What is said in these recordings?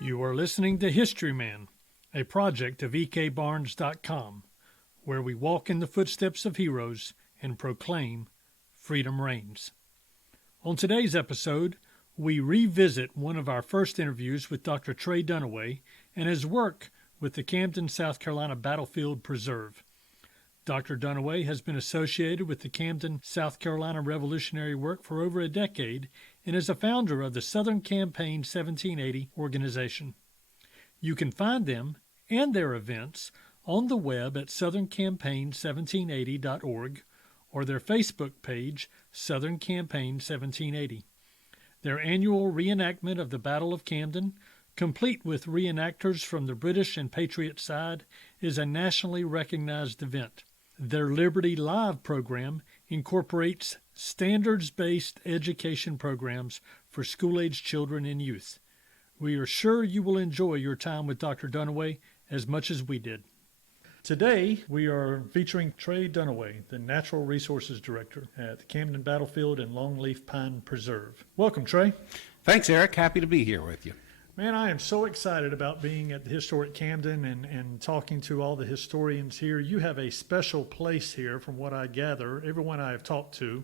You are listening to Historyman, a project of ekbarnes.com, where we walk in the footsteps of heroes and proclaim freedom reigns. On today's episode, we revisit one of our first interviews with Dr. Trey Dunaway and his work with the Camden, South Carolina Battlefield Preserve. Dr. Dunaway has been associated with the Camden, South Carolina Revolutionary Work for over a decade and is a founder of the Southern Campaign 1780 organization. You can find them and their events on the web at southerncampaign1780.org or their Facebook page, Southern Campaign 1780. Their annual reenactment of the Battle of Camden, complete with reenactors from the British and Patriot side, is a nationally recognized event. Their Liberty Live program incorporates standards-based education programs for school-age children and youth. We are sure you will enjoy your time with Dr. Dunaway as much as we did. Today, we are featuring Trey Dunaway, the Natural Resources Director at the Camden Battlefield and Longleaf Pine Preserve. Welcome, Trey. Thanks, Eric. Happy to be here with you. Man, I am so excited about being at the historic Camden and talking to all the historians here. You have a special place here, from what I gather. Everyone I have talked to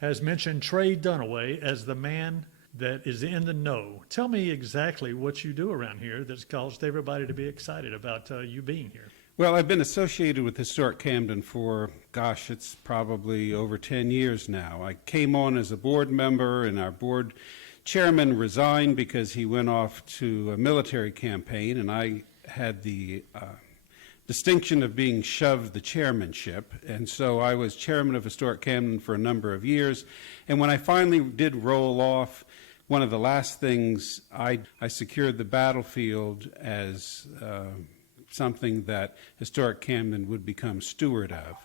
has mentioned Trey Dunaway as the man that is in the know. Tell me exactly what you do around here that's caused everybody to be excited about you being here. Well, I've been associated with Historic Camden for, it's probably over 10 years now. I came on as a board member, and our board chairman resigned because he went off to a military campaign, and I had the distinction of being shoved the chairmanship. And so I was chairman of Historic Camden for a number of years. And when I finally did roll off, one of the last things, I secured the battlefield as something that Historic Camden would become steward of.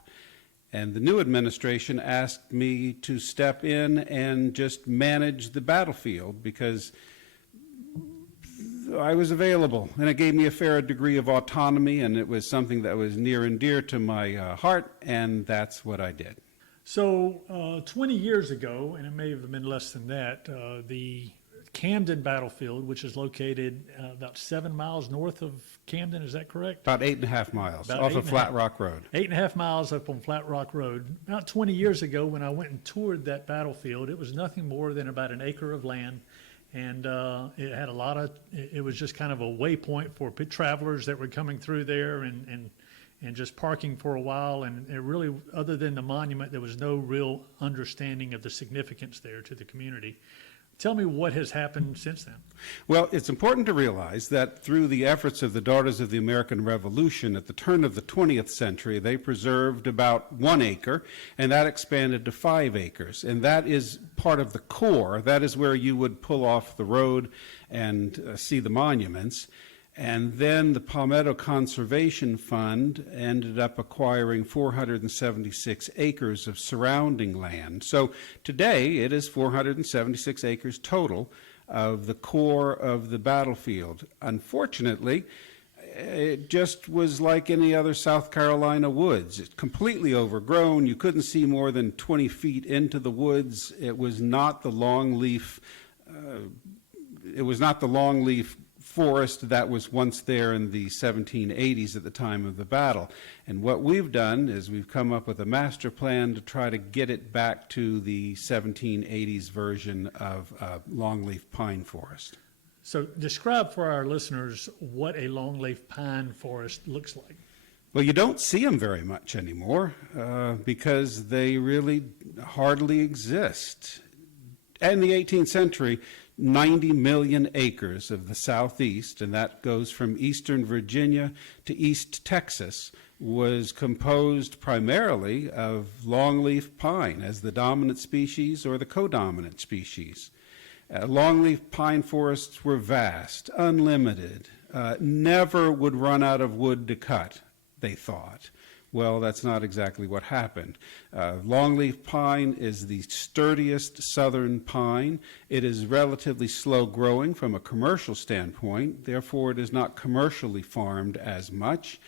And the new administration asked me to step in and just manage the battlefield because I was available, and it gave me a fair degree of autonomy, and it was something that was near and dear to my heart, and that's what I did. So 20 years ago, and it may have been less than that, the Camden Battlefield, which is located about 7 miles north of Camden, is that correct? About 8.5 miles off of Flat Rock Road. 8.5 miles up on Flat Rock Road. About 20 years ago, when I went and toured that battlefield, it was nothing more than about an acre of land, and it had it was just kind of a waypoint for travelers that were coming through there and just parking for a while, and it really, other than the monument, there was no real understanding of the significance there to the community. Tell me what has happened since then. Well, it's important to realize that through the efforts of the Daughters of the American Revolution at the turn of the 20th century, they preserved about 1 acre, and that expanded to 5 acres. And that is part of the core. That is where you would pull off the road and see the monuments. And then the Palmetto Conservation Fund ended up acquiring 476 acres of surrounding land. So today it is 476 acres total of the core of the battlefield. Unfortunately, it just was like any other South Carolina woods. It's completely overgrown. You couldn't see more than 20 feet into the woods. It was not the longleaf forest that was once there in the 1780s at the time of the battle. And what we've done is we've come up with a master plan to try to get it back to the 1780s version of longleaf pine forest. So describe for our listeners what a longleaf pine forest looks like. Well, you don't see them very much anymore because they really hardly exist. In the 18th century, 90 million acres of the southeast, and that goes from eastern Virginia to East Texas, was composed primarily of longleaf pine as the dominant species or the codominant species. Longleaf pine forests were vast, unlimited, never would run out of wood to cut, they thought. Well, that's not exactly what happened. Longleaf pine is the sturdiest southern pine. It is relatively slow growing from a commercial standpoint, therefore it is not commercially farmed as much.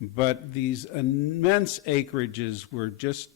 But these immense acreages were just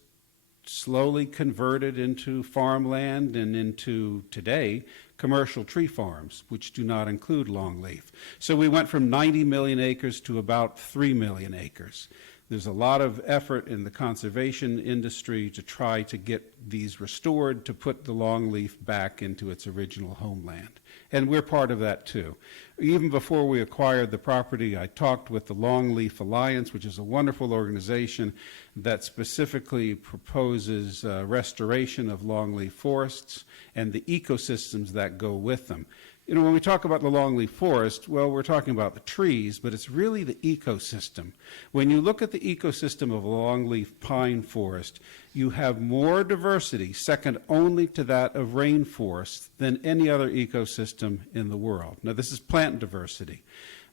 slowly converted into farmland and into, today, commercial tree farms, which do not include longleaf. So we went from 90 million acres to about 3 million acres. There's a lot of effort in the conservation industry to try to get these restored, to put the longleaf back into its original homeland. And we're part of that too. Even before we acquired the property, I talked with the Longleaf Alliance, which is a wonderful organization that specifically proposes restoration of longleaf forests and the ecosystems that go with them. You know, when we talk about the longleaf forest, well, we're talking about the trees, but it's really the ecosystem. When you look at the ecosystem of a longleaf pine forest, you have more diversity, second only to that of rainforests, than any other ecosystem in the world. Now, this is plant diversity,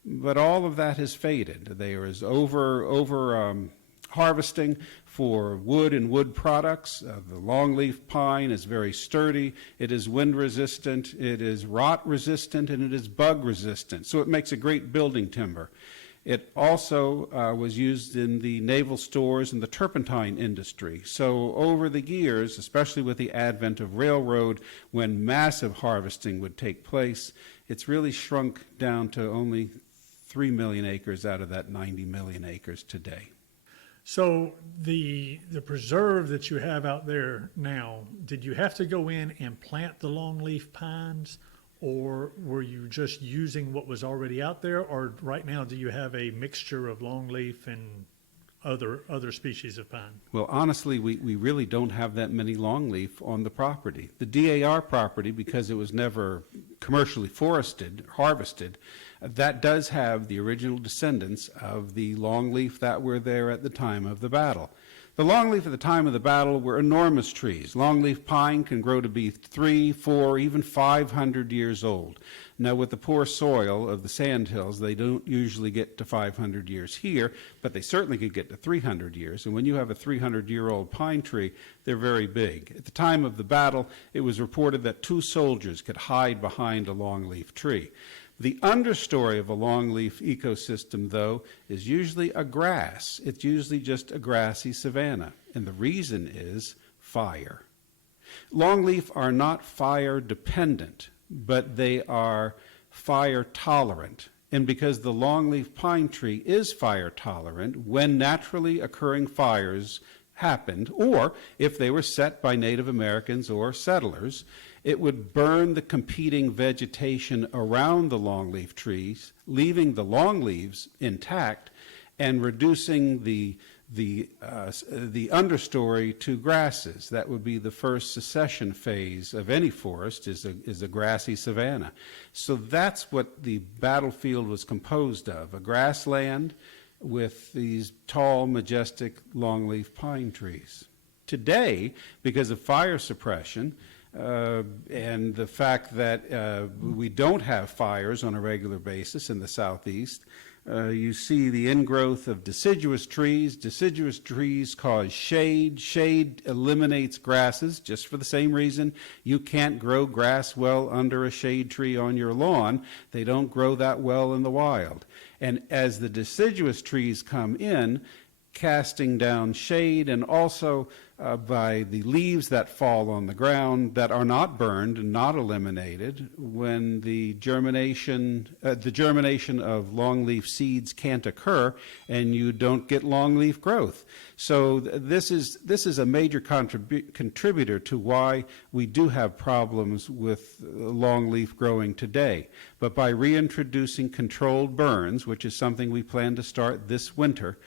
but all of that has faded. There is harvesting for wood and wood products. The longleaf pine is very sturdy, it is wind resistant, it is rot resistant, and it is bug resistant. So it makes a great building timber. It also was used in the naval stores and the turpentine industry. So over the years, especially with the advent of railroad, when massive harvesting would take place, it's really shrunk down to only 3 million acres out of that 90 million acres today. So the preserve that you have out there now, did you have to go in and plant the longleaf pines, or were you just using what was already out there, or right now do you have a mixture of longleaf and other species of pine? Well, honestly, we really don't have that many longleaf on the property. The DAR property, because it was never commercially harvested, that does have the original descendants of the longleaf that were there at the time of the battle. The longleaf at the time of the battle were enormous trees. Longleaf pine can grow to be 300, 400, even 500 years old. Now, with the poor soil of the sandhills, they don't usually get to 500 years here, but they certainly could get to 300 years. And when you have a 300-year-old pine tree, they're very big. At the time of the battle, it was reported that 2 soldiers could hide behind a longleaf tree. The understory of a longleaf ecosystem, though, is usually a grass. It's usually just a grassy savanna, and the reason is fire. Longleaf are not fire dependent, but they are fire tolerant. And because the longleaf pine tree is fire tolerant, when naturally occurring fires happened, or if they were set by Native Americans or settlers, it would burn the competing vegetation around the longleaf trees, leaving the long leaves intact and reducing the understory to grasses. That would be the first secession phase of any forest, is a grassy savanna. So that's what the battlefield was composed of, a grassland with these tall, majestic longleaf pine trees. Today, because of fire suppression, and the fact that we don't have fires on a regular basis in the southeast, you see the ingrowth of deciduous trees. Deciduous trees cause shade. Shade eliminates grasses, just for the same reason you can't grow grass well under a shade tree on your lawn. They don't grow that well in the wild. And as the deciduous trees come in, casting down shade, and also by the leaves that fall on the ground that are not burned and not eliminated, when the germination of longleaf seeds can't occur, and you don't get longleaf growth. So this is a major contributor to why we do have problems with longleaf growing today. But by reintroducing controlled burns, which is something we plan to start this winter,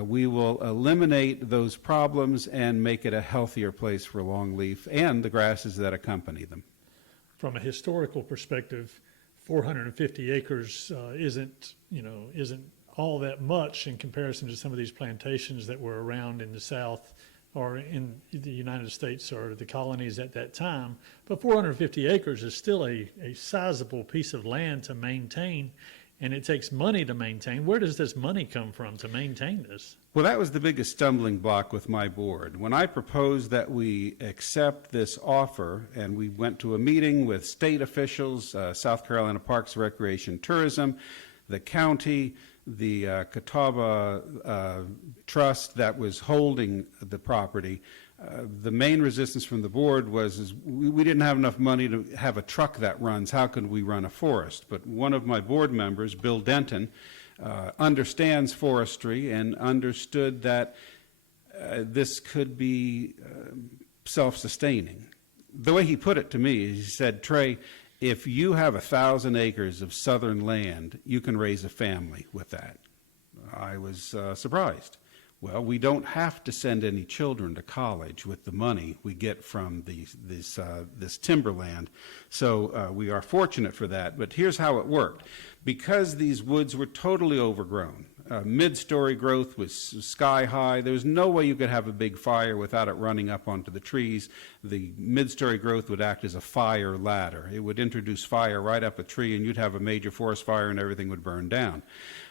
we will eliminate those problems and make it a healthier place for longleaf and the grasses that accompany them. From a historical perspective, 450 acres isn't all that much in comparison to some of these plantations that were around in the South or in the United States or the colonies at that time. But 450 acres is still a sizable piece of land to maintain, and it takes money to maintain. Where does this money come from to maintain this? Well, that was the biggest stumbling block with my board. When I proposed that we accept this offer, and we went to a meeting with state officials, South Carolina Parks, Recreation, Tourism, the county, the Catawba Trust that was holding the property, The main resistance from the board was we didn't have enough money to have a truck that runs. How could we run a forest? But one of my board members, Bill Denton, understands forestry and understood that this could be self-sustaining. The way he put it to me is he said, Trey, if you have 1,000 acres of southern land, you can raise a family with that. I was surprised. Well, we don't have to send any children to college with the money we get from this timberland. So we are fortunate for that. But here's how it worked. Because these woods were totally overgrown, mid-story growth was sky high. There was no way you could have a big fire without it running up onto the trees. The mid-story growth would act as a fire ladder. It would introduce fire right up a tree, and you'd have a major forest fire, and everything would burn down.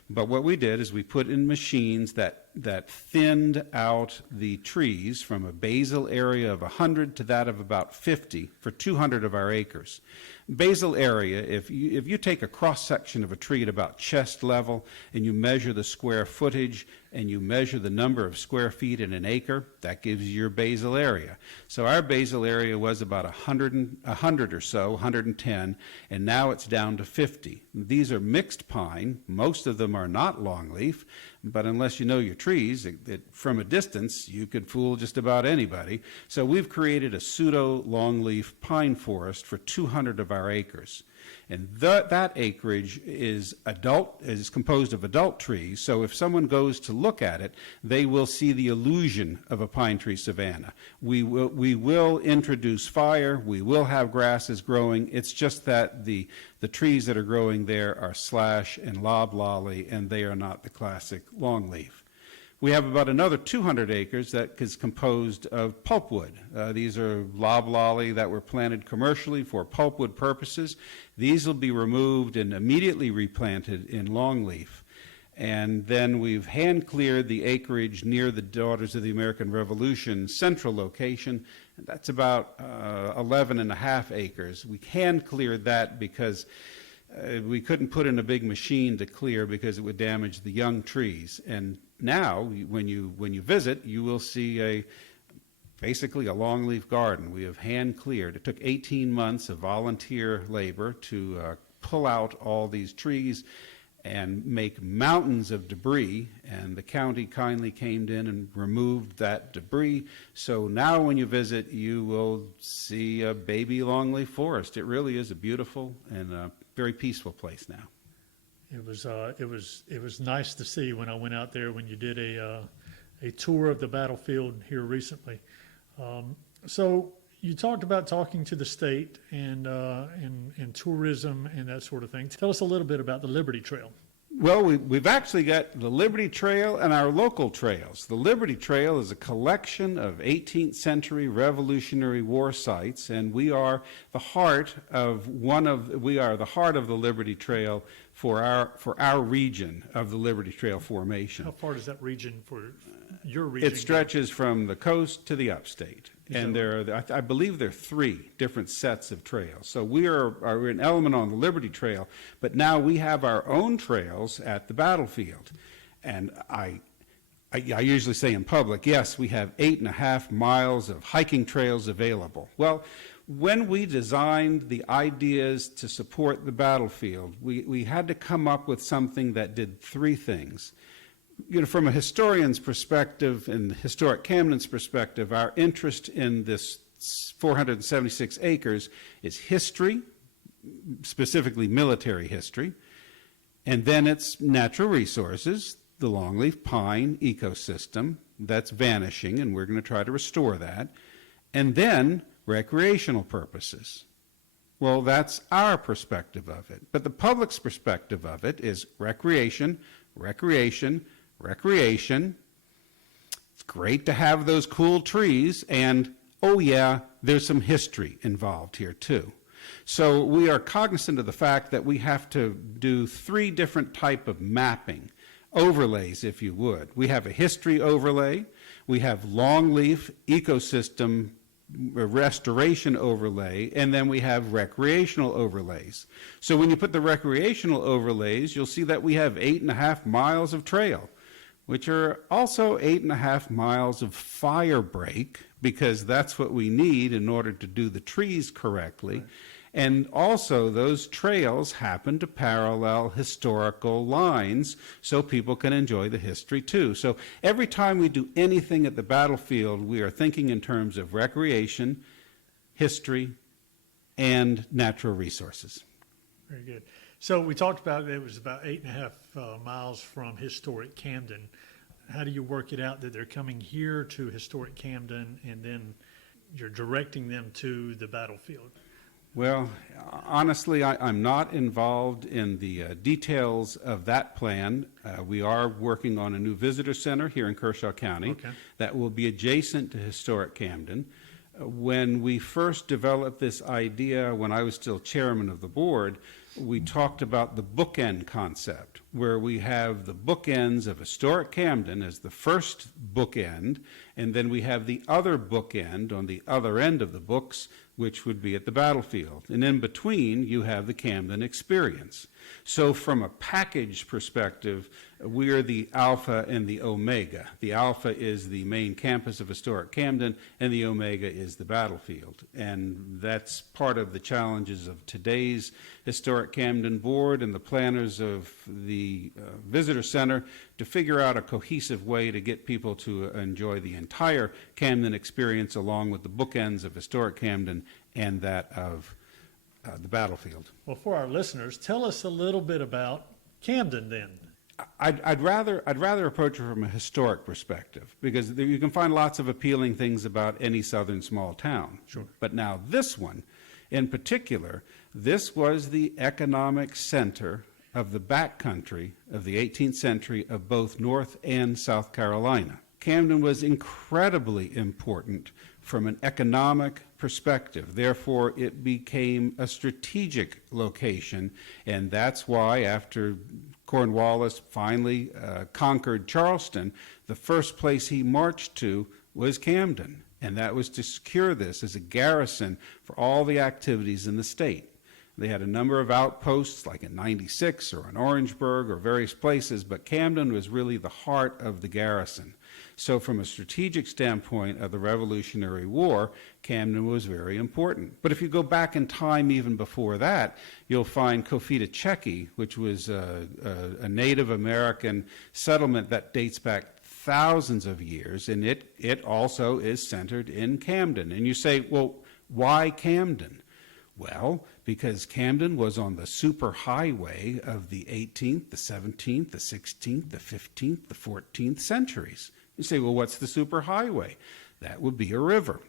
But what we did is we put in machines that thinned out the trees from a basal area of 100 to that of about 50 for 200 of our acres. Basal area, if you take a cross-section of a tree at about chest level and you measure the square footage and you measure the number of square feet in an acre, that gives you your basal area. So our basal area was about 100 or so, 110, and now it's down to 50. These are mixed pine. Most of them are not longleaf, but unless you know your trees, from a distance, you could fool just about anybody. So we've created a pseudo-longleaf pine forest for 200 of our acres. And that acreage is composed of adult trees, so if someone goes to look at it, they will see the illusion of a pine tree savanna. We will introduce fire, we will have grasses growing. It's just that the trees that are growing there are slash and loblolly, and they are not the classic longleaf. We have about another 200 acres that is composed of pulpwood. These are loblolly that were planted commercially for pulpwood purposes. These will be removed and immediately replanted in longleaf. And then we've hand cleared the acreage near the Daughters of the American Revolution central location. That's about 11 and a half acres. We hand cleared that because we couldn't put in a big machine to clear because it would damage the young trees. And now, when you visit, you will see basically a longleaf garden. We have hand cleared. It took 18 months of volunteer labor to pull out all these trees and make mountains of debris, and the county kindly came in and removed that debris. So now when you visit, you will see a baby longleaf forest. It really is a beautiful and very peaceful place now. It was nice to see when I went out there when you did a tour of the battlefield here recently. So you talked about talking to the state and tourism and that sort of thing. Tell us a little bit about the Liberty Trail. Well, we've actually got the Liberty Trail and our local trails. The Liberty Trail is a collection of 18th century Revolutionary War sites, and we are the heart of the Liberty Trail for our region of the Liberty Trail formation. How far does that region for your region? It stretches from the coast to the upstate. And I believe there are 3 different sets of trails. So we're an element on the Liberty Trail, but now we have our own trails at the battlefield. And I usually say in public, yes, we have 8.5 miles of hiking trails available. Well, when we designed the ideas to support the battlefield, we had to come up with something that did 3 things. From a historian's perspective and historic Camden's perspective, our interest in this 476 acres is history, specifically military history, and then it's natural resources, the Longleaf Pine ecosystem that's vanishing, and we're going to try to restore that, and then recreational purposes. Well, that's our perspective of it. But the public's perspective of it is recreation, recreation, recreation. It's great to have those cool trees, and oh yeah, there's some history involved here too. So we are cognizant of the fact that we have to do 3 different type of mapping, overlays if you would. We have a history overlay, we have longleaf ecosystem restoration overlay, and then we have recreational overlays. So when you put the recreational overlays, you'll see that we have 8.5 miles of trail. which are also 8.5 miles of fire break, because that's what we need in order to do the trees correctly. Right. And also, those trails happen to parallel historical lines so people can enjoy the history too. So every time we do anything at the battlefield, we are thinking in terms of recreation, history, and natural resources. Very good. So we talked about it was about 8.5 miles from historic Camden. How do you work it out that they're coming here to historic Camden and then you're directing them to the battlefield? Well, honestly, I'm not involved in the details of that plan. We are working on a new visitor center here in Kershaw County that will be adjacent to historic Camden. When we first developed this idea, when I was still chairman of the board, we talked about the bookend concept, where we have the bookends of historic Camden as the first bookend, and then we have the other bookend on the other end of the books, which would be at the battlefield. And in between, you have the Camden experience. So from a package perspective, we're the alpha and the omega. The alpha is the main campus of historic Camden, and the omega is the battlefield. And that's part of the challenges of today's historic Camden board and the planners of the visitor center to figure out a cohesive way to get people to enjoy the entire Camden experience along with the bookends of historic Camden and that of the battlefield. Well, for our listeners, tell us a little bit about Camden then. I'd rather approach it from a historic perspective, because you can find lots of appealing things about any southern small town. Sure. But now this one, in particular, this was the economic center of the backcountry of the 18th century of both North and South Carolina. Camden was incredibly important from an economic perspective. Therefore, it became a strategic location, and that's why after Cornwallis finally conquered Charleston, the first place he marched to was Camden, and that was to secure this as a garrison for all the activities in the state. They had a number of outposts, like in 96 or in Orangeburg or various places, but Camden was really the heart of the garrison. So from a strategic standpoint of the Revolutionary War, Camden was very important. But if you go back in time even before that, you'll find Cofita-Checchi, which was a Native American settlement that dates back thousands of years, and it also is centered in Camden. And you say, well, why Camden? Well, because Camden was on the superhighway of the 18th, the 17th, the 16th, the 15th, the 14th centuries. You say, well, what's the superhighway? That would be a river.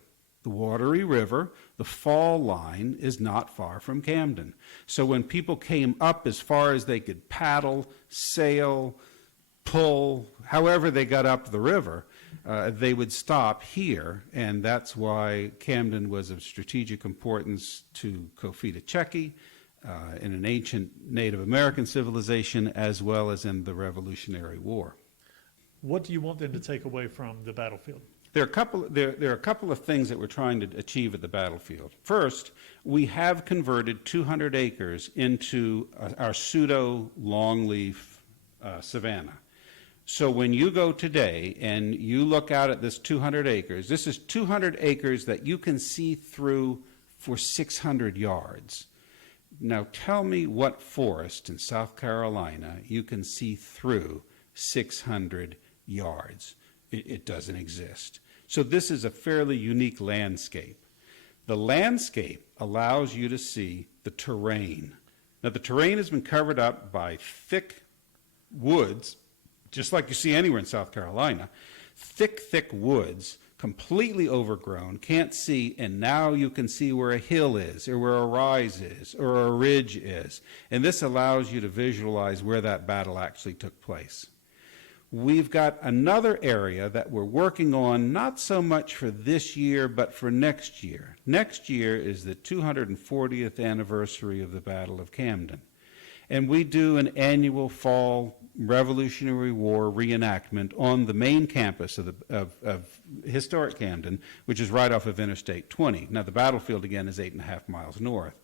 The Watery River, the fall line, is not far from Camden. So when people came up as far as they could paddle, sail, pull, however they got up the river, they would stop here, and that's why Camden was of strategic importance to Cofita-Checchi in an ancient Native American civilization, as well as in the Revolutionary War. What do you want them to take away from the battlefield? There are a couple of things that we're trying to achieve at the battlefield. First, we have converted 200 acres into our pseudo-longleaf savanna. So when you go today and you look out at this 200 acres, this is 200 acres that you can see through for 600 yards. Now tell me what forest in South Carolina you can see through 600 yards. It doesn't exist. So this is a fairly unique landscape. The landscape allows you to see the terrain. Now the terrain has been covered up by thick woods, just like you see anywhere in South Carolina. Thick woods, completely overgrown, can't see, and now you can see where a hill is, or where a rise is, or a ridge is. And this allows you to visualize where that battle actually took place. We've got another area that we're working on, not so much for this year, but for next year. Next year is the 240th anniversary of the Battle of Camden. And we do an annual fall Revolutionary War reenactment on the main campus of historic Camden, which is right off of Interstate 20. Now, the battlefield, again, is 8.5 miles north.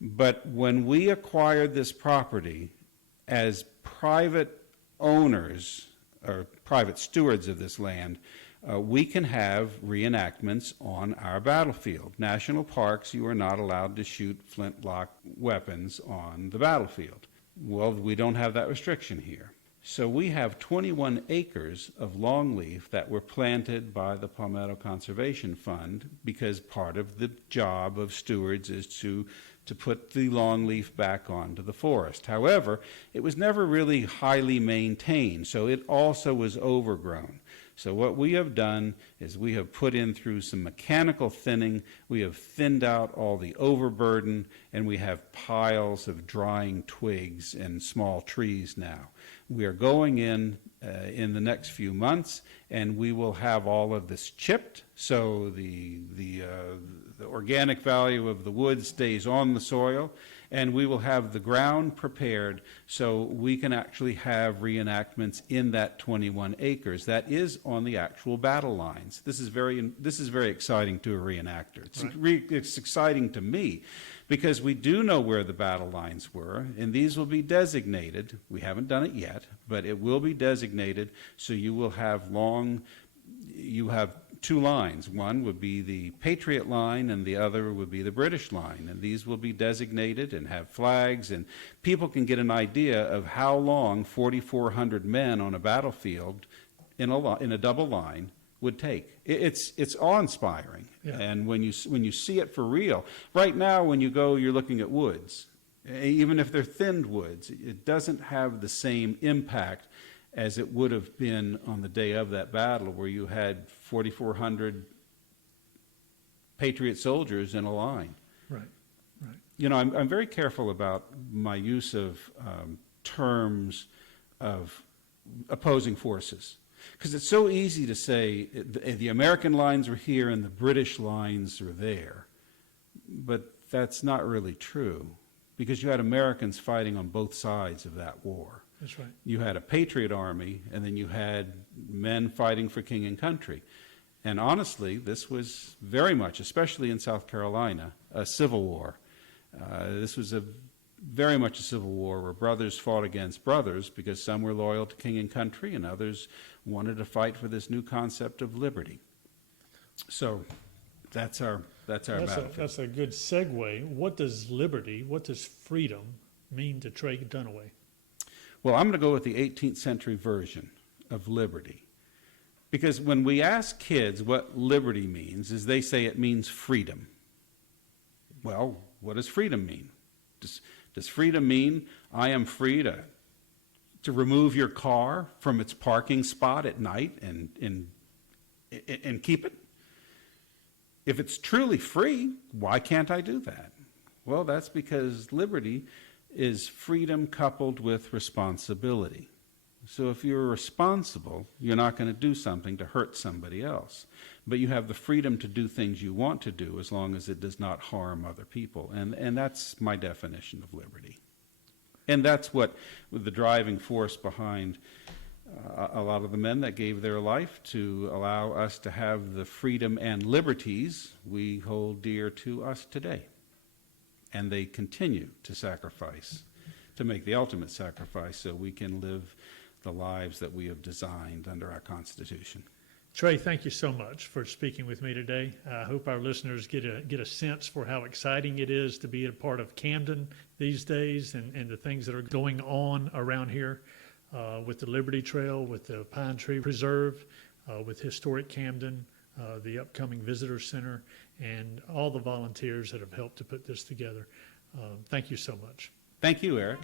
But when we acquired this property as private owners or private stewards of this land, we can have reenactments on our battlefield. National parks, you are not allowed to shoot flintlock weapons on the battlefield. Well, we don't have that restriction here. So we have 21 acres of longleaf that were planted by the Palmetto Conservation Fund, because part of the job of stewards is to put the longleaf back onto the forest. However, it was never really highly maintained, so it also was overgrown. So what we have done is we have put in, through some mechanical thinning, we have thinned out all the overburden, and we have piles of drying twigs and small trees now. We are going in the next few months, and we will have all of this chipped, so the organic value of the wood stays on the soil, and we will have the ground prepared so we can actually have reenactments in that 21 acres. That is on the actual battle lines. This is very exciting to a reenactor. It's exciting to me, because we do know where the battle lines were, and these will be designated. We haven't done it yet, but it will be designated, so you will have two lines. One would be the Patriot line, and the other would be the British line. And these will be designated and have flags, and people can get an idea of how long 4,400 men on a battlefield in a double line would take. It's awe-inspiring. Yeah. And when you see it for real, right now when you go, you're looking at woods. Even if they're thinned woods, it doesn't have the same impact as it would have been on the day of that battle, where you had 4,400 Patriot soldiers in a line. Right, right. You know, I'm very careful about my use of terms of opposing forces, because it's so easy to say the American lines were here and the British lines are there, but that's not really true, because you had Americans fighting on both sides of that war. That's right. You had a patriot army, and then you had men fighting for king and country. And honestly, this was very much, especially in South Carolina, a civil war. This was very much a civil war where brothers fought against brothers, because some were loyal to king and country and others wanted to fight for this new concept of liberty. So that's our battlefield. That's a good segue. What does liberty, what does freedom mean to Trey Dunaway? Well, I'm going to go with the 18th century version of liberty. Because when we ask kids what liberty means, is they say it means freedom. Well, what does freedom mean? Does freedom mean I am free to remove your car from its parking spot at night and keep it? If it's truly free, why can't I do that? Well, that's because liberty is freedom coupled with responsibility. So if you're responsible, you're not going to do something to hurt somebody else. But you have the freedom to do things you want to do, as long as it does not harm other people. And that's my definition of liberty. And that's what the driving force behind a lot of the men that gave their life to allow us to have the freedom and liberties we hold dear to us today. And they continue to sacrifice, to make the ultimate sacrifice, so we can live the lives that we have designed under our Constitution. Trey, thank you so much for speaking with me today. I hope our listeners get a sense for how exciting it is to be a part of Camden these days, and the things that are going on around here with the Liberty Trail, with the Pine Tree Preserve, with Historic Camden, the upcoming Visitor Center, and all the volunteers that have helped to put this together. Thank you so much. Thank you, Eric.